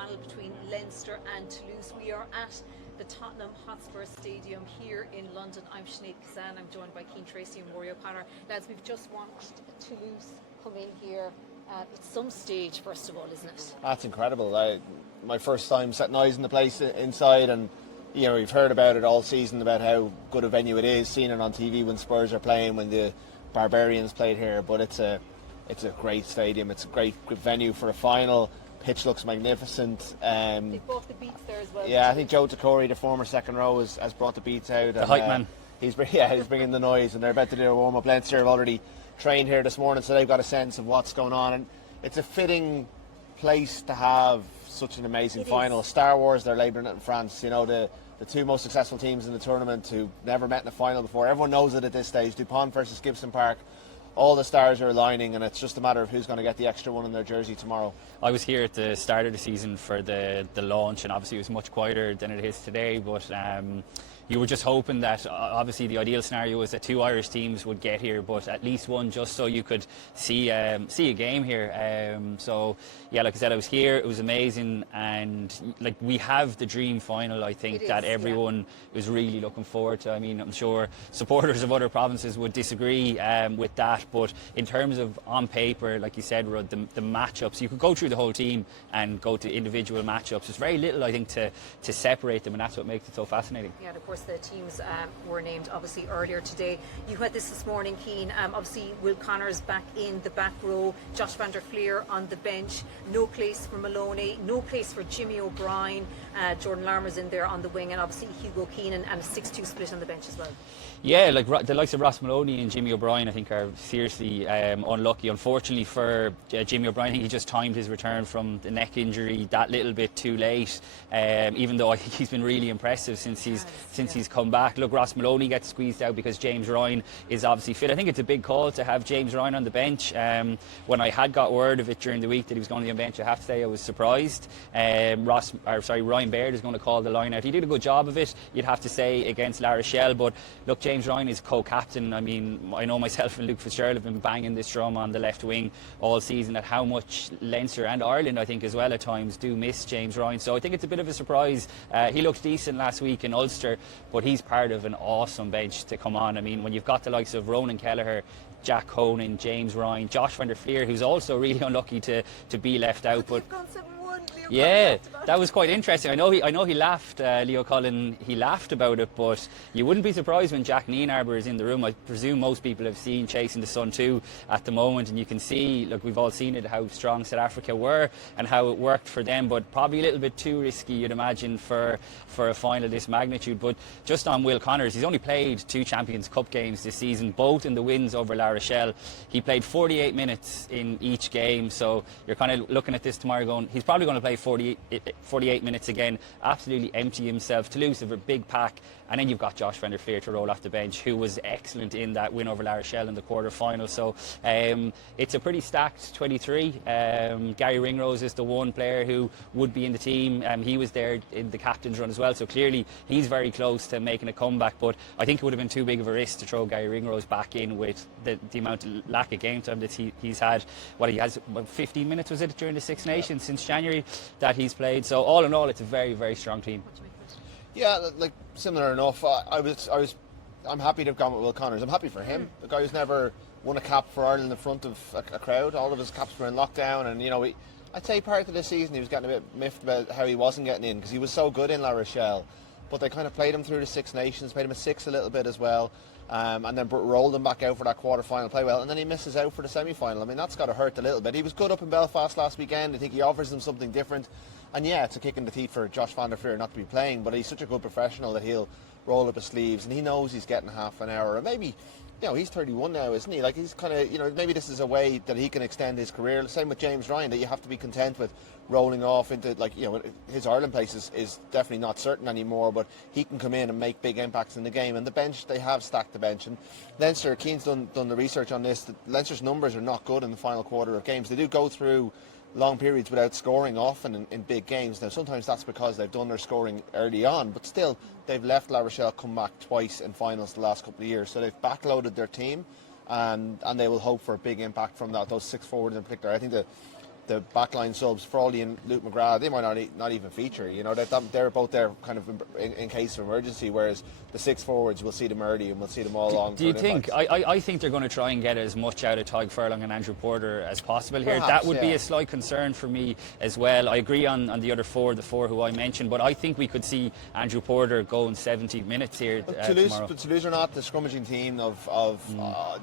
final between Leinster and Toulouse. We are at the Tottenham Hotspur Stadium here in London. I'm Sinéad Kissane. I'm joined by Cian, Tracey and Rory O'Connor. Lads, we've just watched Toulouse come in here. It's some stage, first of all, isn't it? That's incredible. My first time setting eyes on the place inside, and we've heard about it all season about how good a venue it is. Seen it on TV when Spurs are playing, when the Barbarians played here. But it's a great stadium. It's a great venue for a final. Pitch looks magnificent. They brought the beats there as well. Yeah, I think Joe Decore, the former second row, has brought the beats out. The hype man. He's bringing the noise, and they're about to do a warm up. Leinster have already trained here this morning, so they've got a sense of what's going on, and it's a fitting place to have such an amazing final. Star Wars, they're labelling it in France. The two most successful teams in the tournament who never met in a final before. Everyone knows it at this stage. DuPont versus Gibson Park. All the stars are aligning, and it's just a matter of who's going to get the extra one in their jersey tomorrow. I was here at the start of the season for the launch, and obviously it was much quieter than it is today, but you were just hoping that obviously the ideal scenario was that two Irish teams would get here, but at least one, just so you could see a game here. So yeah, like I said, I was here. It was amazing, and we have the dream final. I think that everyone is really looking forward to. I mean, I'm sure supporters of other provinces would disagree with that, but in terms of on paper, like you said, Rud, the matchups, you could go through the whole team and go to individual matchups. There's very little, I think, to separate them, and that's what makes it so fascinating. Yeah, and of course the teams were named obviously earlier today. You had this morning, Cian. Obviously Will Connor's back in the back row, Josh van der Fleer on the bench, no place for Maloney, no place for Jimmy O'Brien, Jordan Larmour's in there on the wing, and obviously Hugo Keenan, and a 6-2 split on the bench as well. Yeah, the likes of Ross Maloney and Jimmy O'Brien, I think, are seriously unlucky. Unfortunately for Jimmy O'Brien, he just timed his return from the neck injury that little bit too late. Even though I think he's been really impressive since he's come back. Look, Ross Maloney gets squeezed out because James Ryan is obviously fit. I think it's a big call to have James Ryan on the bench. When I had got word of it during the week that he was going to be on the bench, I have to say I was surprised. Ryan Baird is going to call the line out. He did a good job of it, you'd have to say, against La Rochelle. But look, James Ryan is co-captain. I mean, I know myself and Luke Fitzgerald have been banging this drum on the left wing all season at how much Leinster and Ireland, I think as well at times, do miss James Ryan. So I think it's a bit of a surprise. He looked decent last week in Ulster, but he's part of an awesome bench to come on. I mean, when you've got the likes of Ronan Kelleher, Jack Conan, James Ryan, Josh van der Fleer, who's also really unlucky to be left out, but yeah, that was quite interesting. I know he laughed, Leo Cullen, he laughed about it, but you wouldn't be surprised when Jack Nienarber is in the room. I presume most people have seen Chasing the Sun 2 at the moment, and you can see, look, we've all seen it, how strong South Africa were and how it worked for them, but probably a little bit too risky, you'd imagine, for a final of this magnitude. But just on Will Connors, he's only played 2 Champions Cup games this season, both in the wins over La Rochelle. He played 48 minutes in each game, so you're kind of looking at this tomorrow going, he's probably going to play 48 minutes again, absolutely empty himself. Toulouse have a big pack, and then you've got Josh van der Fleer to roll off the bench, who was excellent in that win over La Rochelle in the quarter-final. So it's a pretty stacked 23. Gary Ringrose is the one player who would be in the team. He was there in the captain's run as well, so clearly he's very close to making a comeback, but I think it would have been too big of a risk to throw Gary Ringrose back in with the amount of lack of game time that he's had. He has about 15 minutes, was it, during the Six Nations since January that he's played. So all in all, it's a very, very strong team. Yeah, like similar enough. I'm happy to have gone with Will Connors. I'm happy for him. The guy who's never won a cap for Ireland in front of a crowd. All of his caps were in lockdown, and I'd say part of the season he was getting a bit miffed about how he wasn't getting in because he was so good in La Rochelle. But they kind of played him through the Six Nations, played him at 6 a little bit as well, and then rolled him back out for that quarter-final, play well, and then he misses out for the semi-final. I mean, that's got to hurt a little bit. He was good up in Belfast last weekend. I think he offers them something different. And yeah, it's a kick in the teeth for Josh van der Fleer not to be playing, but he's such a good professional that he'll roll up his sleeves, and he knows he's getting half an hour. Or maybe, he's 31 now, isn't he? Like, he's kind of, maybe this is a way that he can extend his career. Same with James Ryan, that you have to be content with rolling off into, his Ireland place is definitely not certain anymore, but he can come in and make big impacts in the game. And the bench, they have stacked the bench. And Leinster, Cian's done the research on this. Leinster's numbers are not good in the final quarter of games. They do go through long periods without scoring often in big games. Now, sometimes that's because they've done their scoring early on, but still, they've left La Rochelle come back twice in finals the last couple of years. So they've backloaded their team, and they will hope for a big impact from those 6 forwards in particular. I think the the backline subs, Frawley and Luke McGrath, they might not even feature. You know, they're both there kind of in case of emergency, whereas the 6 forwards, we'll see them early and we'll see them all on. Do you think? I think they're going to try and get as much out of Tadhg Furlong and Andrew Porter as possible here. Perhaps, that would be a slight concern for me as well. I agree on the other four, the four who I mentioned, but I think we could see Andrew Porter going 70 minutes here tomorrow. But Toulouse are not the scrummaging team of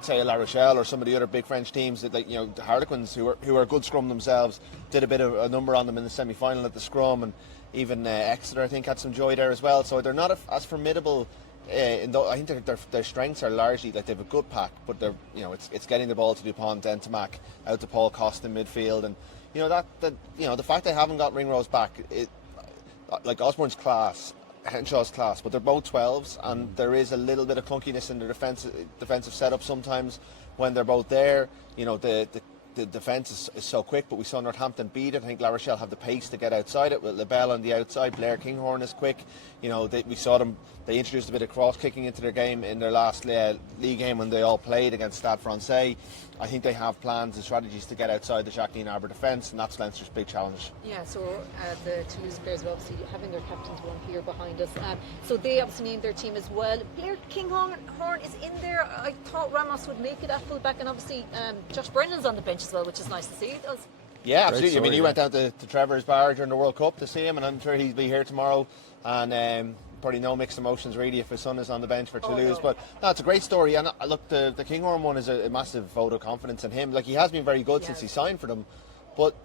say La Rochelle or some of the other big French teams that, like, you know, the Harlequins, who are a good scrum themselves, did a bit of a number on them in the semi-final at the scrum, and even Exeter, I think, had some joy there as well. So they're not as formidable. I think their strengths are largely, like, they have a good pack, but they're, you know, it's getting the ball to Dupont, Dentamac, out to Paul Costa in midfield, and you know that you know, the fact they haven't got Ringrose back, like, Osborne's class, Henshaw's class, but they're both 12s, and there is a little bit of clunkiness in the defensive setup sometimes when they're both there. You know, the defence is so quick, but we saw Northampton beat it. I think La Rochelle have the pace to get outside it with LaBelle on the outside. Blair Kinghorn is quick. You know, we saw them. They introduced a bit of cross kicking into their game in their last league game when they all played against Stade Francais. I think they have plans and strategies to get outside the Jacqueline Arbour defence, and that's Leinster's big challenge. Yeah, so the Toulouse players are obviously having their captains one here behind us. So they obviously named their team as well. Blair Kinghorn is in there. I thought Ramos would make it at full back, and obviously Josh Brennan's on the bench as well, which is nice to see. Yeah, absolutely. I mean, he went out to Trevor's Bar during the World Cup to see him, and I'm sure he'll be here tomorrow. And probably no mixed emotions really if his son is on the bench for Toulouse. But no, it's a great story. And look, the Kinghorn one is a massive vote of confidence in him. Like, he has been very good since he signed for them, but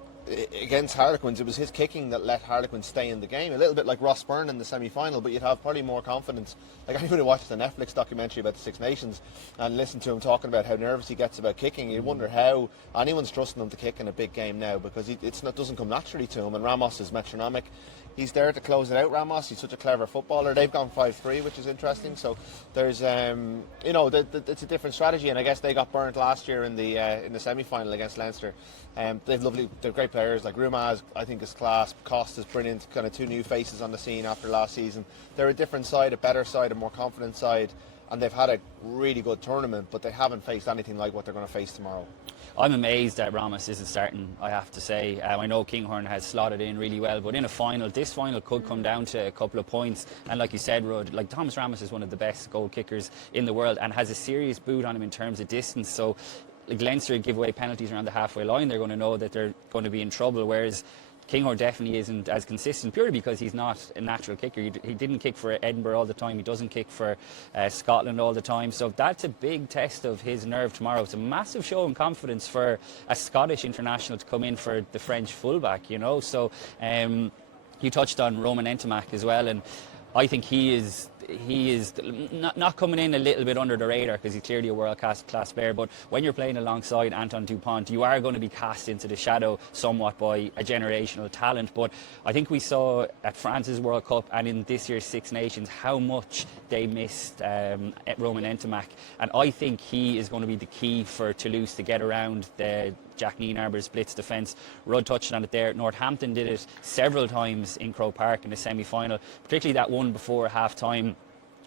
against Harlequins, it was his kicking that let Harlequins stay in the game. A little bit like Ross Byrne in the semi-final, but you'd have probably more confidence. Like, anyone who watched the Netflix documentary about the Six Nations and listened to him talking about how nervous he gets about kicking, you wonder how anyone's trusting him to kick in a big game now, because it doesn't come naturally to him. And Ramos is metronomic. He's there to close it out, Ramos. He's such a clever footballer. They've gone 5-3, which is interesting. So there's, you know, it's a different strategy. And I guess they got burnt last year in the semi-final against Leinster. They're great players. Like Rumaz, I think, is class. Costa's brilliant. Kind of two new faces on the scene after last season. They're a different side, a better side, a more confident side. And they've had a really good tournament, but they haven't faced anything like what they're going to face tomorrow. I'm amazed that Ramos isn't starting, I have to say. I know Kinghorn has slotted in really well, but in a final, this final could come down to a couple of points. And like you said, Rod, like, Thomas Ramos is one of the best goal kickers in the world and has a serious boot on him in terms of distance. So, like, Leinster give away penalties around the halfway line, they're going to know that they're going to be in trouble, whereas Kinghorn definitely isn't as consistent, purely because he's not a natural kicker. He didn't kick for Edinburgh all the time. He doesn't kick for Scotland all the time. So that's a big test of his nerve tomorrow. It's a massive show of confidence for a Scottish international to come in for the French fullback, you know. So you touched on Roman Ntomac as well, and I think he is not coming in a little bit under the radar because he's clearly a world-class player, but when you're playing alongside Anton Dupont, you are going to be cast into the shadow somewhat by a generational talent. But I think we saw at France's World Cup and in this year's Six Nations how much they missed Roman Ntomac, and I think he is going to be the key for Toulouse to get around the Jacqueline Arbour's blitz defence. Rudd touched on it there. Northampton did it several times in Croke Park in the semi-final, particularly that one before half-time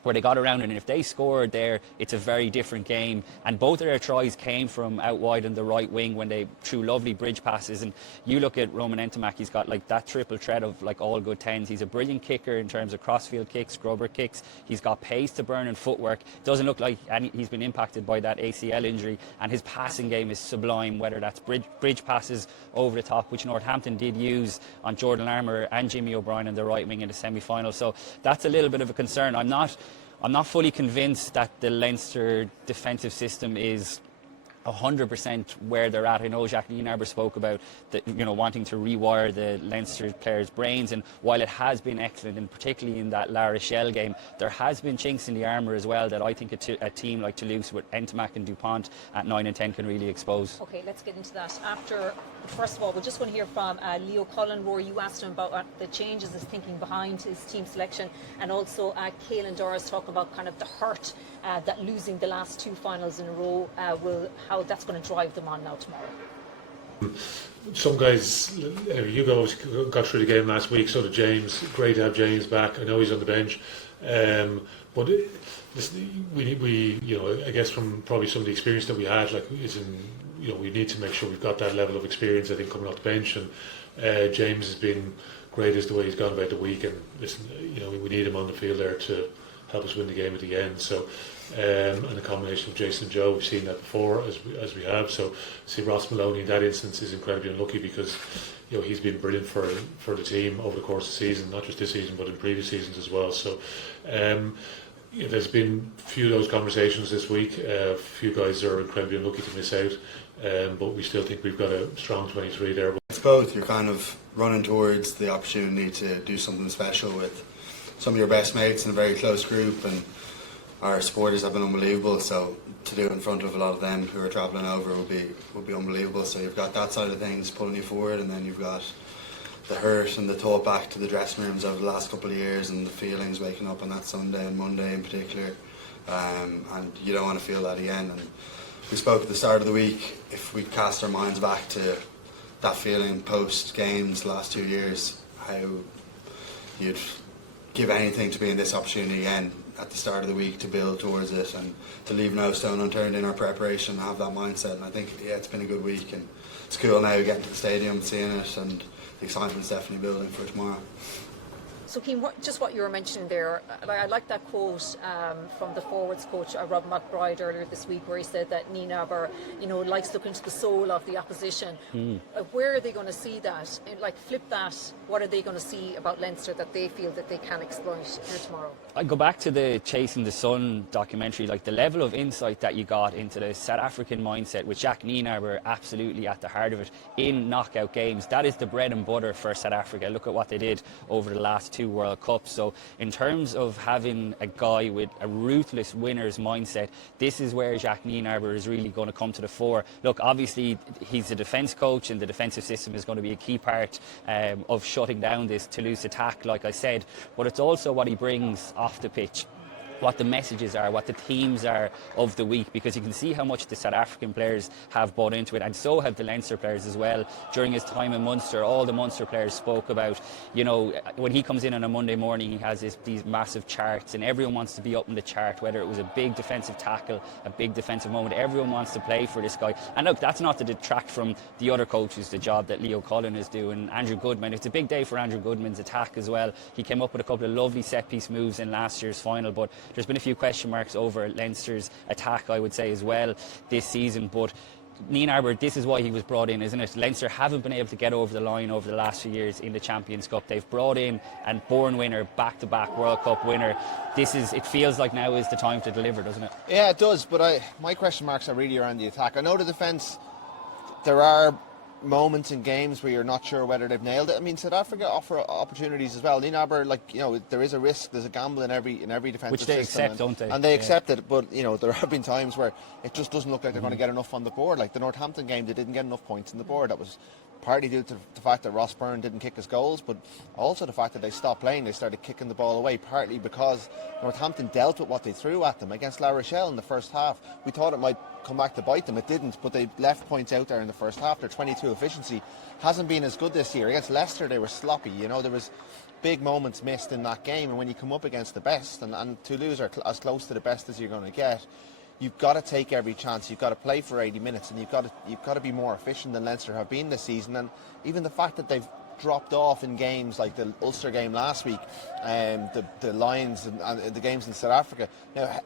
where they got around, and if they scored there, it's a very different game. And both of their tries came from out wide on the right wing when they threw lovely bridge passes. And you look at Roman Ntomac, he's got like that triple threat of like all good tens. He's a brilliant kicker in terms of crossfield kicks, scrubber kicks. He's got pace to burn and footwork. Doesn't look like he's been impacted by that ACL injury, and his passing game is sublime, whether that's bridge passes over the top, which Northampton did use on Jordan Larmour and Jimmy O'Brien on the right wing in the semi-final. So that's a little bit of a concern. I'm not fully convinced that the Leinster defensive system is 100% where they're at. I know Jacqueline Arbour spoke about wanting to rewire the Leinster players' brains, and while it has been excellent, and particularly in that La Rochelle game, there has been chinks in the armour as well that I think a team like Toulouse with Ntomac and Dupont at 9 and 10 can really expose. Okay, let's get into that. First of all, we're just going to hear from Leo Cullen, where you asked him about the changes, his thinking behind his team selection, and also Caelan Doris talking about kind of the hurt that losing the last two finals in a row how that's going to drive them on now tomorrow. Some guys, Hugo got through the game last week, so did James. Great to have James back. I know he's on the bench. But we I guess from probably some of the experience that we had, we need to make sure we've got that level of experience. I think coming off the bench, and James has been great as the way he's gone about the week. And listen, we need him on the field there to help us win the game at the end. So, and a combination of Jason and Joe, we've seen that before as we have. So, see Ross Maloney in that instance is incredibly unlucky because he's been brilliant for the team over the course of the season, not just this season but in previous seasons as well. So, there's been a few of those conversations this week. A few guys are incredibly unlucky to miss out, but we still think we've got a strong 23 there. It's both. You're kind of running towards the opportunity to do something special with some of your best mates in a very close group, and our supporters have been unbelievable. So to do it in front of a lot of them who are travelling over would be unbelievable. So you've got that side of things pulling you forward, and then you've got the hurt and the thought back to the dressing rooms over the last couple of years and the feelings waking up on that Sunday and Monday in particular, and you don't want to feel that again. And we spoke at the start of the week, if we cast our minds back to that feeling post games the last 2 years, how you'd give anything to be in this opportunity again at the start of the week, to build towards it and to leave no stone unturned in our preparation and have that mindset. And I think it's been a good week, and it's cool now getting to the stadium, seeing it, and the excitement's definitely building for tomorrow. So, Cian, what you were mentioning there, I like that quote from the forwards coach, Rob McBride, earlier this week, where he said that Nienaber, likes looking to the soul of the opposition. Where are they going to see that? Flip that. What are they going to see about Leinster that they feel that they can exploit here tomorrow? I go back to the Chasing the Sun documentary, the level of insight that you got into the South African mindset with Jack Nienaber absolutely at the heart of it in knockout games. That is the bread and butter for South Africa. Look at what they did over the last 2 World Cups. So in terms of having a guy with a ruthless winner's mindset, this is where Jack Nienaber is really going to come to the fore. Look, obviously he's a defence coach, and the defensive system is going to be a key part of shutting down this Toulouse attack, like I said, but it's also what he brings off the pitch, what the messages are, what the themes are of the week, because you can see how much the South African players have bought into it, and so have the Leinster players as well. During his time in Munster, all the Munster players spoke about, when he comes in on a Monday morning, he has these massive charts, and everyone wants to be up in the chart, whether it was a big defensive tackle, a big defensive moment. Everyone wants to play for this guy. And look, that's not to detract from the other coaches, the job that Leo Cullen is doing. Andrew Goodman, it's a big day for Andrew Goodman's attack as well. He came up with a couple of lovely set-piece moves in last year's final, but there's been a few question marks over Leinster's attack, I would say, as well this season. But Nienaber, this is why he was brought in, isn't it? Leinster haven't been able to get over the line over the last few years in the Champions Cup. They've brought in and born winner, back-to-back World Cup winner. It feels like now is the time to deliver, doesn't it? Yeah, it does, but my question marks are really around the attack. I know the defence, there are moments in games where you're not sure whether they've nailed it. I mean, South Africa offer opportunities as well. Nienaber, there is a risk, there's a gamble in every defensive which they system, accept, don't they? And they accept it, but there have been times where it just doesn't look like they're going to get enough on the board. Like the Northampton game, they didn't get enough points on the board. That was partly due to the fact that Ross Byrne didn't kick his goals, but also the fact that they stopped playing, they started kicking the ball away, partly because Northampton dealt with what they threw at them. Against La Rochelle in the first half, we thought it might come back to bite them. It didn't, but they left points out there in the first half. Their 22 efficiency hasn't been as good this year. Against Leicester, they were sloppy. There was big moments missed in that game, and when you come up against the best, and Toulouse are as close to the best as you're going to get, you've got to take every chance. You've got to play for 80 minutes, and you've got to be more efficient than Leinster have been this season. And even the fact that they've dropped off in games like the Ulster game last week, the Lions and the games in South Africa. Now,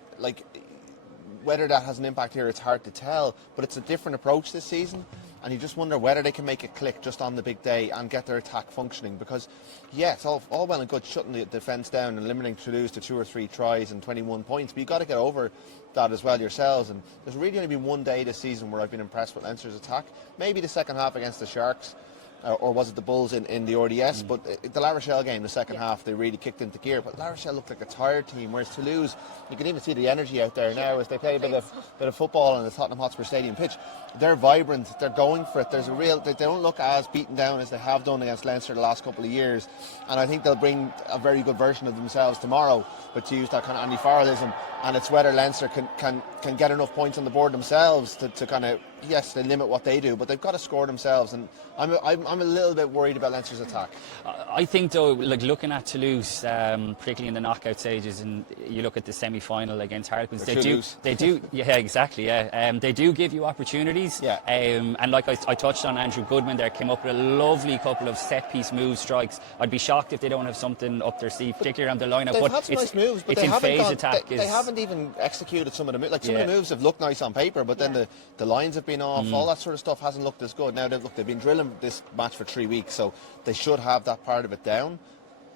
whether that has an impact here, it's hard to tell. But it's a different approach this season, and you just wonder whether they can make it click just on the big day and get their attack functioning. Because, yeah, it's all well and good shutting the defence down and limiting Toulouse to 2 or 3 tries and 21 points, but you've got to get over that as well yourselves. And there's really only been one day this season where I've been impressed with Leinster's attack. Maybe the second half against the Sharks, or was it the Bulls in the RDS? But the La Rochelle game, the second half, they really kicked into gear. But La Rochelle looked like a tired team, whereas Toulouse, you can even see the energy out there now as they play a bit of football on the Tottenham Hotspur Stadium pitch. They're vibrant, they're going for it. There's they don't look as beaten down as they have done against Leinster the last couple of years. And I think they'll bring a very good version of themselves tomorrow, but to use that kind of anti-Farrellism. and it's whether Leinster can get enough points on the board themselves to kind of, yes, they limit what they do, but they've got to score themselves, and I'm a little bit worried about Leinster's attack. I think though, like looking at Toulouse, particularly in the knockout stages, and you look at the semi-final against Harlequins, they do, yeah, exactly, yeah. They do give you opportunities, yeah. And like I touched on, Andrew Goodman there came up with a lovely couple of set-piece move strikes. I'd be shocked if they don't have something up their sleeve, particularly around the line-up. They've but had some nice moves, but it's they in haven't phase attack. They haven't even executed some of the moves. Like some of the moves have looked nice on paper, but then the lines have been off. All that sort of stuff hasn't looked as good. Now they've been drilling this match for 3 weeks, so they should have that part of it down.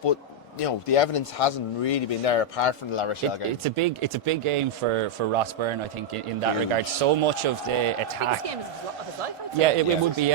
But you know, the evidence hasn't really been there apart from the La Rochelle game. It's a big game for Ross Byrne, I think, in that regard. So much of the attack. Biggest game of his life, I'd say. Yeah, it would be.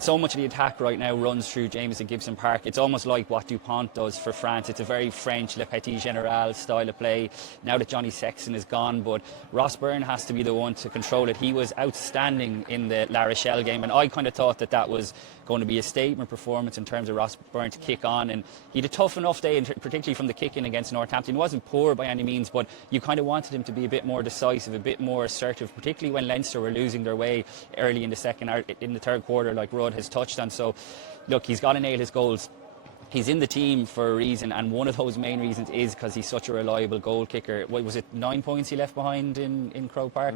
So much of the attack right now runs through Jameson Gibson Park. It's almost like what Dupont does for France. It's a very French Le Petit Général style of play. Now that Johnny Sexton is gone, but Ross Byrne has to be the one to control it. He was outstanding in the La Rochelle game, and I kind of thought that was going to be a statement performance in terms of Ross Byrne to kick on, and he had a tough enough day, particularly from the kick-in against Northampton. He wasn't poor by any means, but you kind of wanted him to be a bit more decisive, a bit more assertive, particularly when Leinster were losing their way early in the third quarter, like Rudd has touched on. So look, he's got to nail his goals. He's in the team for a reason, and one of those main reasons is because he's such a reliable goal kicker. What was it, 9 points he left behind in Croke Park?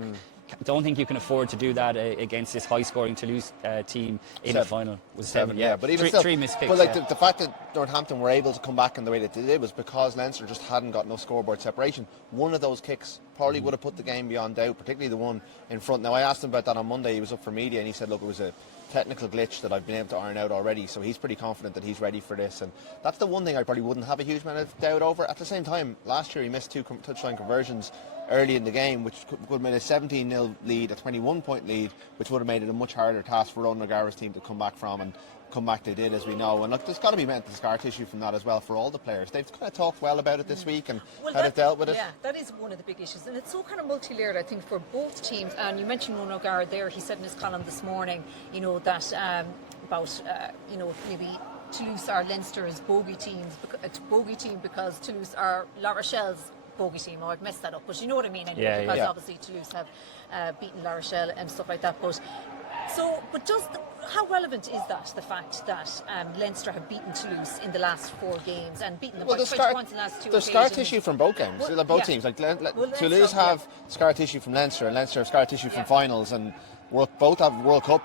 Don't think you can afford to do that against this high-scoring Toulouse team in the final. It was seven, yeah. But even three missed kicks. But like the fact that Northampton were able to come back in the way that they did was because Leinster just hadn't got no scoreboard separation. One of those kicks probably would have put the game beyond doubt, particularly the one in front. Now, I asked him about that on Monday. He was up for media, and he said, look, it was a technical glitch that I've been able to iron out already, so he's pretty confident that he's ready for this, and that's the one thing I probably wouldn't have a huge amount of doubt over. At the same time, last year he missed 2 touchline conversions early in the game, which could have made a 17-0 lead, a 21-point lead, which would have made it a much harder task for Ronan O'Gara's team to come back from, and come back they did, as we know. And look, there's got to be mental scar tissue from that as well for all the players. They've kind of talked well about it this week and how they've dealt with it. Yeah, that is one of the big issues, and it's so kind of multi-layered, I think, for both teams. And you mentioned Ronan O'Gara there. He said in his column this morning, you know, that about you know, maybe Toulouse are Leinster's bogey teams, bogey team because Toulouse are La Rochelle's bogey team. Oh, I've messed that up, but you know what I mean anyway, because obviously Toulouse have beaten La Rochelle and stuff like that. But how relevant is that, the fact that Leinster have beaten Toulouse in the last 4 games and beaten them by 20 points in the last 2 There's occasions? scar tissue from both games. Both teams. Like Toulouse have scar tissue from Leinster, and Leinster have scar tissue from finals, and both have World Cup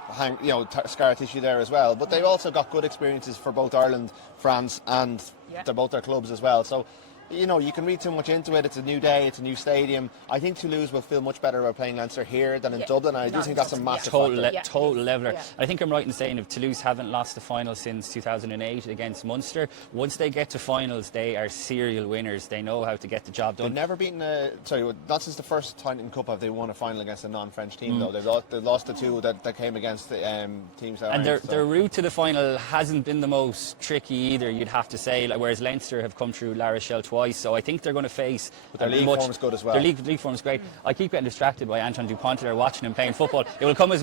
scar tissue there as well. But they've also got good experiences for both Ireland, France, and they're both their clubs as well. So, you know, you can read too much into it. It's a new day, it's a new stadium. I think Toulouse will feel much better about playing Leinster here than in Dublin. And I do think that's a massive total leveler. I think I'm right in saying if Toulouse haven't lost the final since 2008 against Munster, once they get to finals, they are serial winners. They know how to get the job done. They've never beaten not since the first Tottenham Cup have they won a final against a non-French team though. They've lost the 2 that came against the teams out. And their route to the final hasn't been the most tricky either, you'd have to say, whereas Leinster have come through La Rochelle twice. So I think they're going to face. But their league form is good as well. Their league form is great. I keep getting distracted by Anton Dupont there, watching him playing football. It will come as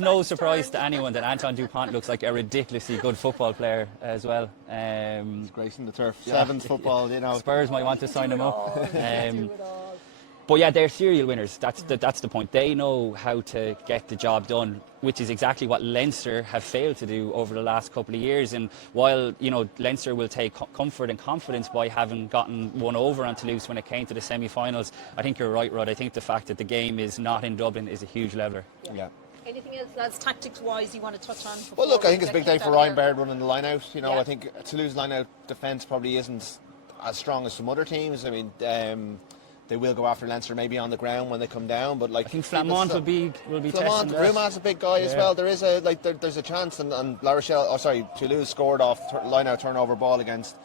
no surprise to anyone that Anton Dupont looks like a ridiculously good football player as well. He's gracing the turf. Sevens football, you know. Spurs might want to sign him up. But yeah, they're serial winners. That's the point. They know how to get the job done, which is exactly what Leinster have failed to do over the last couple of years. And while, you know, Leinster will take comfort and confidence by having gotten one over on Toulouse when it came to the semi-finals, I think you're right, Rod. I think the fact that the game is not in Dublin is a huge leveller. Yeah. Anything else that's tactics-wise you want to touch on? Well, look, I think it's a big day for Ryan Baird running the line-out. You know, I think Toulouse line-out defence probably isn't as strong as some other teams. I mean, they will go after Leinster maybe on the ground when they come down, but like I think Flamand will be testing that. Ruma's a big guy as well. There is there's a chance, and La Rochelle, Toulouse scored off line-out turnover ball against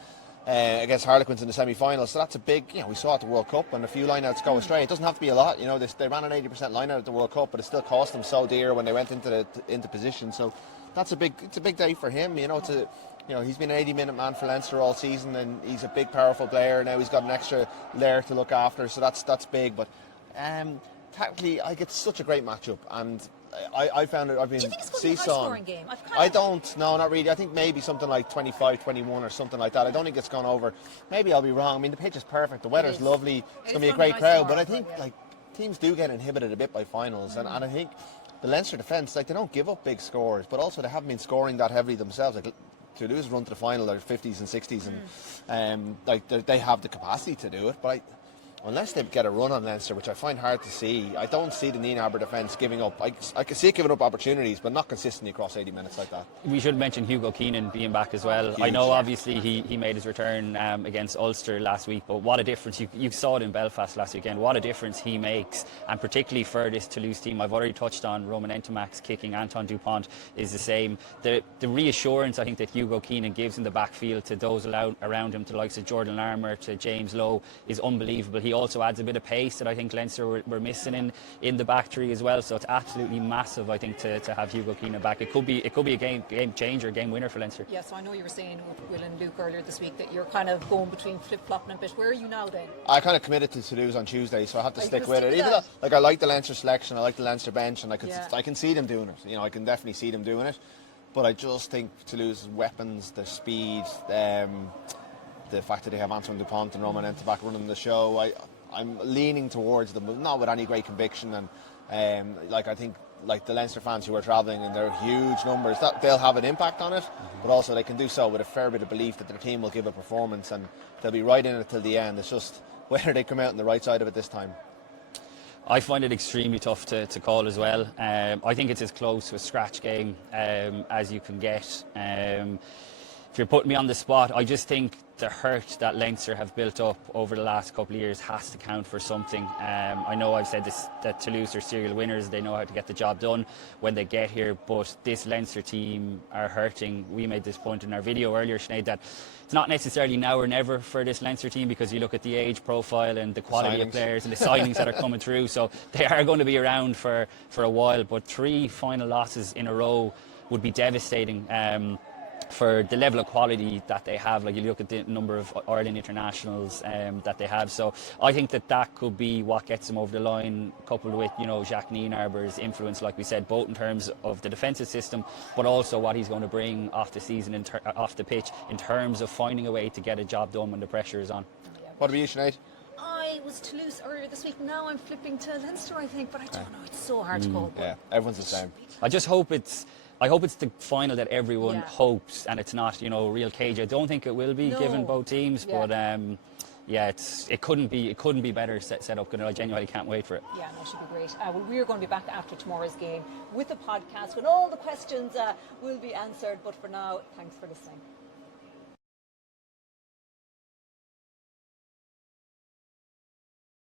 Harlequins in the semi-final. So that's a big, you know, we saw at the World Cup and a few line-outs go astray. It doesn't have to be a lot, you know. They ran an 80% line-out at the World Cup, but it still cost them so dear when they went into position. So it's a big day for him, you know. He's been an 80-minute man for Leinster all season, and he's a big, powerful player. Now he's got an extra layer to look after, so that's big. But tactically, it's such a great matchup, and I found it. I've been Do you think it's going to be a seesawing. high-scoring game? I don't. No, not really. I think maybe something like 25-21 or something like that. I don't think it's gone over. Maybe I'll be wrong. I mean, the pitch is perfect. The weather's is. lovely. It's going to be a gonna be great nice crowd. But tomorrow, I think yeah. like teams do get inhibited a bit by finals, and I think the Leinster defence, like, they don't give up big scores, but also they haven't been scoring that heavily themselves. Like, Toulouse run to the final, they're 50s and 60s, and like they have the capacity to do it. But unless they get a run on Leinster, which I find hard to see, I don't see the Neen-Arbor defence giving up. I can see it giving up opportunities, but not consistently across 80 minutes like that. We should mention Hugo Keenan being back as well. Huge. I know obviously he made his return against Ulster last week, but what a difference. You saw it in Belfast last weekend, what a difference he makes, and particularly for this Toulouse team. I've already touched on Roman Entomac's kicking. Anton Dupont is the same. The reassurance I think that Hugo Keenan gives in the backfield to those around him, to the likes of Jordan Larmour, to James Lowe, is unbelievable. He also adds a bit of pace that I think Leinster were missing in the back three as well. So it's absolutely massive, I think, to have Hugo Keenan back. It could be a game changer, game winner for Leinster. Yeah, so I know you were saying with Will and Luke earlier this week that you're kind of going between flip-flopping a bit. Where are you now then? I kind of committed to Toulouse on Tuesday, so I have to Are you stick gonna with stick it. with Even that? though, like, I like the Leinster selection, I like the Leinster bench, and I can see them doing it. You know, I can definitely see them doing it. But I just think Toulouse's weapons, their speed, the fact that they have Antoine Dupont and Roman Entomac running the show, I'm leaning towards them, not with any great conviction. And like, I think, like, the Leinster fans who are travelling in their huge numbers, that they'll have an impact on it, but also they can do so with a fair bit of belief that their team will give a performance and they'll be right in it till the end. It's just whether they come out on the right side of it this time. I find it extremely tough to call as well. I think it's as close to a scratch game as you can get. If you're putting me on the spot, I just think the hurt that Leinster have built up over the last couple of years has to count for something. I know I've said this, that Toulouse are serial winners. They know how to get the job done when they get here, but this Leinster team are hurting. We made this point in our video earlier, Sinead, that it's not necessarily now or never for this Leinster team, because you look at the age profile and the quality of players and the signings that are coming through, so they are going to be around for a while. But 3 final losses in a row would be devastating for the level of quality that they have. Like, you look at the number of Ireland internationals that they have. So I think that could be what gets them over the line, coupled with, you know, Jacques Neen-Arbor's influence, like we said, both in terms of the defensive system, but also what he's going to bring off the season, off the pitch, in terms of finding a way to get a job done when the pressure is on. What about you, Sinead? I was Toulouse earlier this week. Now I'm flipping to Leinster, I think, but I don't know. It's so hard to call. Yeah, everyone's the same. I hope it's the final that everyone hopes, and it's not, you know, a real cage. I don't think it will be, given both teams, but it couldn't be better set up. I genuinely can't wait for it. Yeah, no, it should be great. Well, we're going to be back after tomorrow's game with the podcast when all the questions will be answered. But for now, thanks for listening.